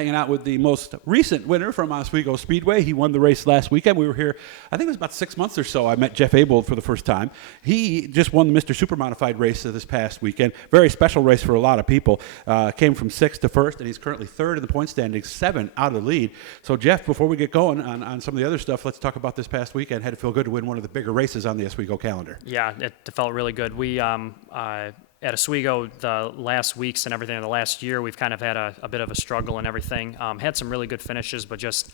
hanging out with the most recent winner from Oswego Speedway. He won the race last weekend. We were here, I think it was about 6 months or so. I met Jeff Abold for the first time. He just won the Mr. Supermodified race this past weekend. Very special race for a lot of people. Came from 6th to 1st, and he's currently 3rd in the point standings, 7 out of the lead. So, Jeff, before we get going on some of the other stuff, let's talk about this past weekend. Had to feel good to win one of the bigger races on the Oswego calendar. Yeah, it felt really good. We at Oswego, the last weeks and everything, the last year, we've kind of had a bit of a struggle and everything. Had some really good finishes, but just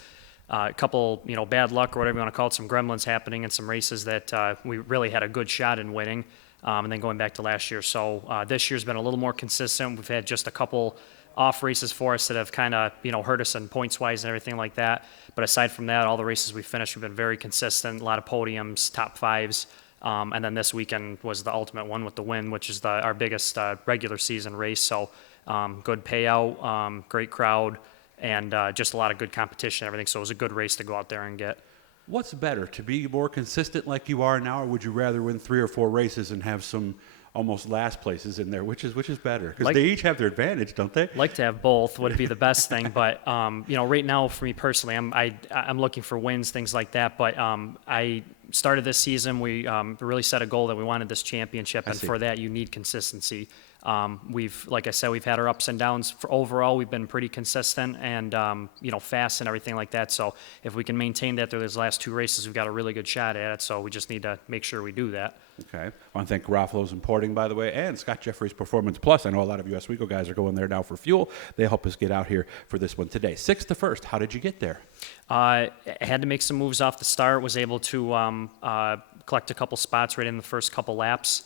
a couple, bad luck or whatever you want to call it, some gremlins happening in some races that we really had a good shot in winning. And then going back to last year. So this year's been a little more consistent. We've had just a couple off races for us that have kind of, hurt us in points-wise and everything like that. But aside from that, all the races we finished, we've been very consistent, a lot of podiums, top fives. And then this weekend was the ultimate one with the win, which is our biggest regular season race. So good payout, great crowd, and just a lot of good competition and everything. So it was a good race to go out there and get. What's better, to be more consistent like you are now, or would you rather win 3 or 4 races and have some almost last places in there? Which is better? Because they each have their advantage, don't they? Like to have both would be the best thing. But right now for me personally, I'm looking for wins, things like that. But I started this season. We really set a goal that we wanted this championship, and for that you need consistency. Like I said, we've had our ups and downs. Overall, we've been pretty consistent and, fast and everything like that. So if we can maintain that through those last 2 races, we've got a really good shot at it. So we just need to make sure we do that. Okay. I want to thank Garofalo's Importing, by the way, and Scott Jeffrey's Performance Plus. I know a lot of you Oswego guys are going there now for fuel. They help us get out here for this one today. 6th to 1st, how did you get there? Had to make some moves off the start, was able to collect a couple spots right in the first couple laps.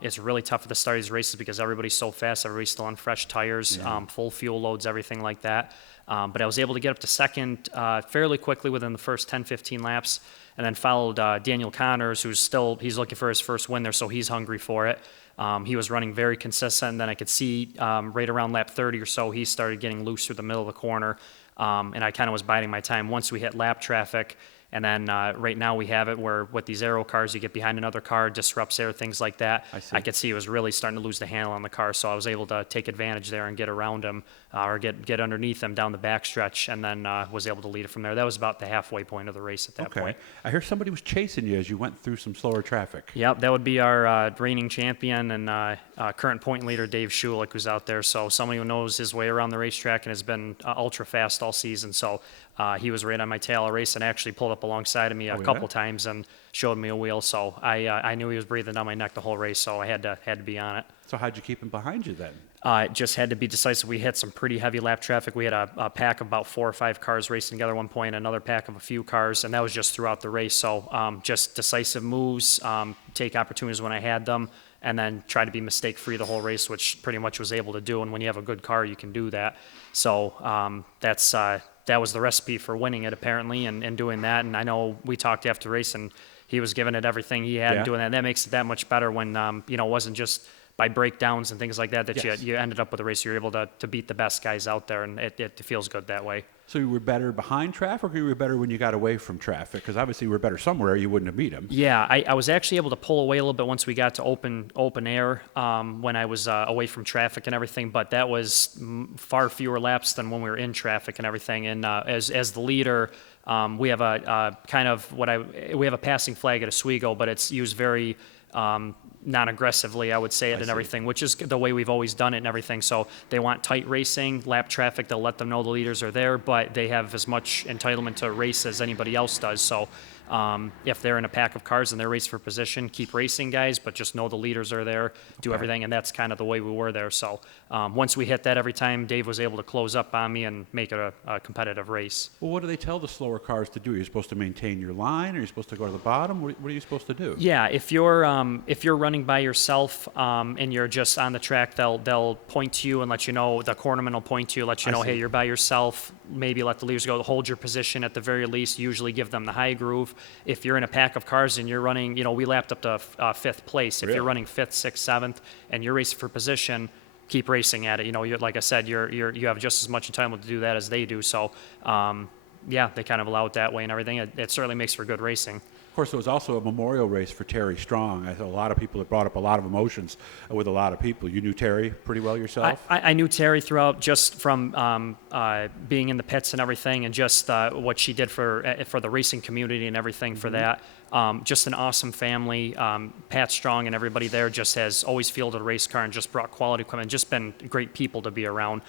It's really tough at the start of these races because everybody's so fast. Everybody's still on fresh tires, full fuel loads, everything like that. But I was able to get up to 2nd fairly quickly within the first 10, 15 laps, and then followed Daniel Connors, he's looking for his first win there, so he's hungry for it. He was running very consistent, and then I could see right around lap 30 or so, he started getting loose through the middle of the corner, and I kind of was biding my time. Once we hit lap traffic, and then right now we have it where with these aero cars, you get behind another car, disrupts air, things like that. I could see he was really starting to lose the handle on the car, so I was able to take advantage there and get around him or get underneath him down the backstretch, and then was able to lead it from there. That was about the halfway point of the race at that point. I hear somebody was chasing you as you went through some slower traffic. Yep, that would be our reigning champion and current point leader, Dave Schulich, who's out there. So somebody who knows his way around the racetrack and has been ultra fast all season. So he was right on my tail a race and actually pulled up alongside of me a couple times and showed me a wheel. So I knew he was breathing down my neck the whole race, so I had to be on it. So how'd you keep him behind you then? Just had to be decisive. We hit some pretty heavy lap traffic. We had a pack of about 4 or 5 cars racing together at one point, another pack of a few cars, and that was just throughout the race. So just decisive moves, take opportunities when I had them, and then try to be mistake-free the whole race, which pretty much was able to do. And when you have a good car, you can do that. So that was the recipe for winning it, apparently, and doing that. And I know we talked after the race, and he was giving it everything he had and doing that. And that makes it that much better when, it wasn't just by breakdowns and things like that you ended up with a race. You're able to beat the best guys out there, and it feels good that way. So you were better behind traffic, or you were better when you got away from traffic? Because obviously you were better somewhere, you wouldn't have beat him. Yeah, I was actually able to pull away a little bit once we got to open air when I was away from traffic and everything, but that was far fewer laps than when we were in traffic and everything. And as the leader, we have a we have a passing flag at Oswego, but it's used very non-aggressively, I would say it, and everything, which is the way we've always done it and everything. So they want tight racing, lap traffic, they'll let them know the leaders are there, but they have as much entitlement to race as anybody else does. So if they're in a pack of cars and they're racing for position, keep racing, guys, but just know the leaders are there, do everything, and that's kind of the way we were there. So once we hit that every time, Dave was able to close up on me and make it a competitive race. Well, what do they tell the slower cars to do? Are you supposed to maintain your line? Are you supposed to go to the bottom? What are you supposed to do? Yeah, if you're running by yourself and you're just on the track, they'll point to you and let you know. The cornerman will point to you, let you know, hey, you're by yourself. Maybe let the leaders go, hold your position at the very least. Usually give them the high groove. If you're in a pack of cars and you're running, we lapped up to 5th place. If you're running 5th, 6th, 7th, and you're racing for position, keep racing at it. You're, like I said, you have just as much entitlement to do that as they do. So, they kind of allow it that way and everything. It certainly makes for good racing. course, it was also a memorial race for Terry Strong. I thought a lot of people, it brought up a lot of emotions with a lot of people. You knew Terry pretty well yourself? I knew Terry throughout, just from being in the pits and everything, and just what she did for the racing community and everything for that. Just an awesome family. Pat Strong and everybody there just has always fielded a race car and just brought quality equipment. Just been great people to be around.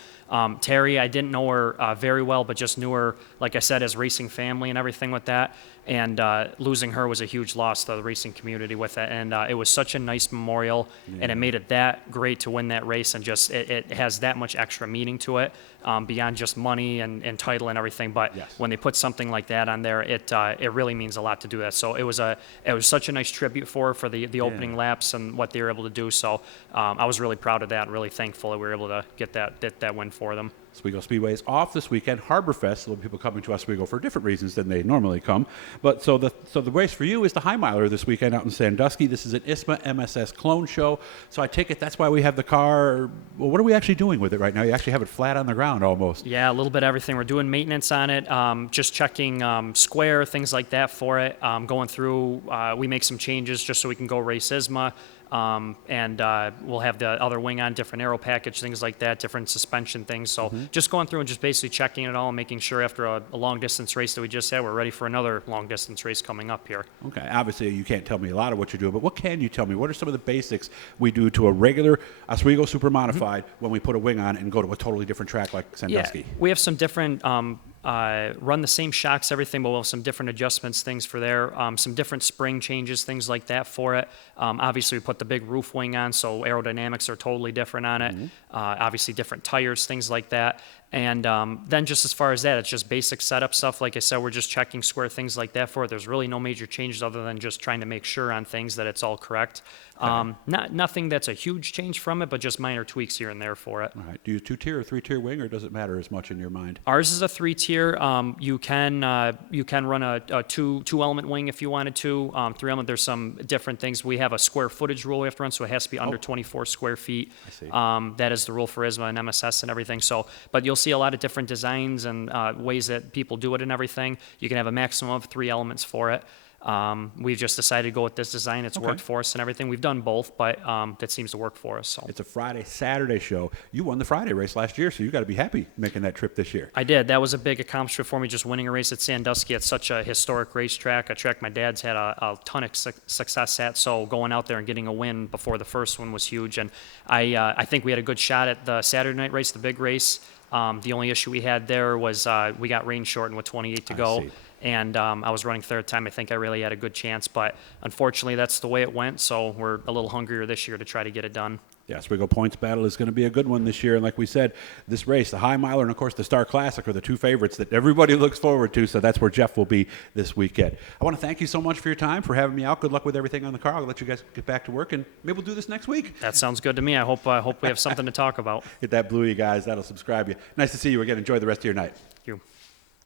Terry, I didn't know her very well, but just knew her, like I said, as racing family and everything with that. And losing her was a huge loss to the racing community with it. And it was such a nice memorial, and it made it that great to win that race. And just it has that much extra meaning to it, beyond just money and title and everything. But when they put something like that on there, it really means a lot to do that. So it was such a nice tribute for her for the opening laps and what they were able to do. So I was really proud of that and really thankful that we were able to get that win for them. Oswego Speedway is off this weekend. Harborfest, a little people coming to Oswego for different reasons than they normally come. But so the race for you is the High Miler this weekend out in Sandusky. This is an ISMA MSS clone show. So I take it that's why we have the car. Well, what are we actually doing with it right now? You actually have it flat on the ground almost. Yeah, a little bit of everything. We're doing maintenance on it, just checking square, things like that for it. Going through, we make some changes just so we can go race ISMA. And we'll have the other wing on, different aero package, things like that, different suspension things. So just going through and just basically checking it all and making sure after a long distance race that we just had, we're ready for another long distance race coming up here. Okay, obviously you can't tell me a lot of what you're doing, but what can you tell me? What are some of the basics we do to a regular Oswego Supermodified when we put a wing on and go to a totally different track like Sandusky? Yeah, we have some different, run the same shocks, everything, but we'll have some different adjustments, things for there, some different spring changes, things like that for it. Obviously, we put the big roof wing on, so aerodynamics are totally different on it. Obviously, different tires, things like that. And then just as far as that, it's just basic setup stuff. Like I said, we're just checking square, things like that for it. There's really no major changes other than just trying to make sure on things that it's all correct. Nothing that's a huge change from it, but just minor tweaks here and there for it. All right. Do you 2-tier or 3-tier wing, or does it matter as much in your mind? Ours is a 3-tier. You can run a two element wing if you wanted to. 3 element. There's some different things. We have a square footage rule we have to run, so it has to be under 24 square feet. I see. That is the rule for ISMA and MSS and everything. So, but you'll see a lot of different designs and ways that people do it and everything. You can have a maximum of 3 elements for it. We've just decided to go with this design. It's worked for us and everything. We've done both, but that seems to work for us. So. It's a Friday, Saturday show. You won the Friday race last year, so you got to be happy making that trip this year. I did. That was a big accomplishment for me, just winning a race at Sandusky. It's such a historic racetrack, a track my dad's had a ton of success at. So going out there and getting a win before the first one was huge. And I think we had a good shot at the Saturday night race, the big race. The only issue we had there was we got rain shortened with 28 to go. And I was running third time. I think I really had a good chance, but unfortunately that's the way it went, so we're a little hungrier this year to try to get it done. The Oswego Points Battle is going to be a good one this year, and like we said, this race, the High Miler and, of course, the Star Classic are the 2 favorites that everybody looks forward to, so that's where Jeff will be this weekend. I want to thank you so much for your time, for having me out. Good luck with everything on the car. I'll let you guys get back to work, and maybe we'll do this next week. That sounds good to me. I hope we have something to talk about. Hit that blue, you guys. That'll subscribe you. Nice to see you again. Enjoy the rest of your night.